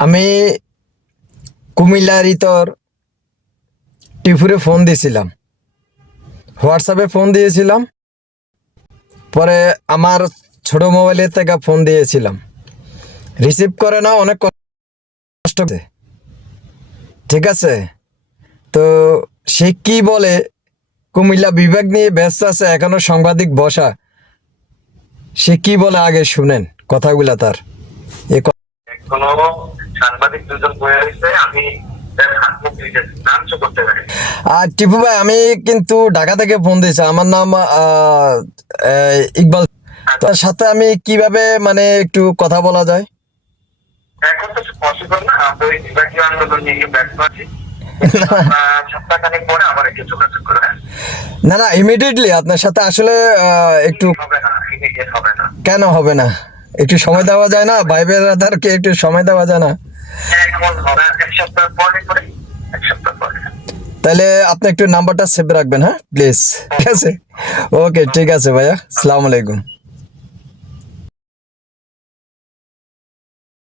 আমি কুমিল্লার ইতর টিপুরে ফোন দিয়েছিলাম, হোয়াটসঅ্যাপে ফোন দিয়েছিলাম, পরে আমার ছোট মোবাইলের থেকে ফোন দিয়েছিলাম, রিসিভ করে না, অনেক কষ্ট হচ্ছে। ঠিক আছে, তো সে কি বলে কুমিল্লা বিভাগ নিয়ে ব্যস্ত আছে, এখনো সাংবাদিক বসা, সে কি বলে আগে শুনেন কথাগুলা তার। কোনো সাংবাদিক দুজন বয়ে রয়েছে, আমি করতে পারি। আর টিপু ভাই, আমি কিন্তু ঢাকা থেকে ফোন দিয়েছি, আমার নাম ইকবাল। তার সাথে আমি কিভাবে মানে একটু কথা বলা যায়? এখন তো পসিবল না, আমরা ওই বিভাগীয় আন্দোলন নিয়ে ব্যস্ত আছি। সপ্তাহখানেক পরে আবার একটু যোগাযোগ করে। না না, ইমিডিয়েটলি আপনার সাথে আসলে একটু। হবে না, ইমিডিয়েট হবে না। কেন হবে না? একটু সময় দেওয়া যায় না? ভাই বেরাদারকে একটু সময় দেওয়া যায় না? এখন হবে, এক সপ্তাহ পরে করে, এক সপ্তাহ পরে। তাহলে আপনি একটু নাম্বারটা সেভ রাখবেন, হ্যাঁ প্লিজ। ঠিক আছে, ওকে, ঠিক আছে ভাইয়া, আসসালামু আলাইকুম।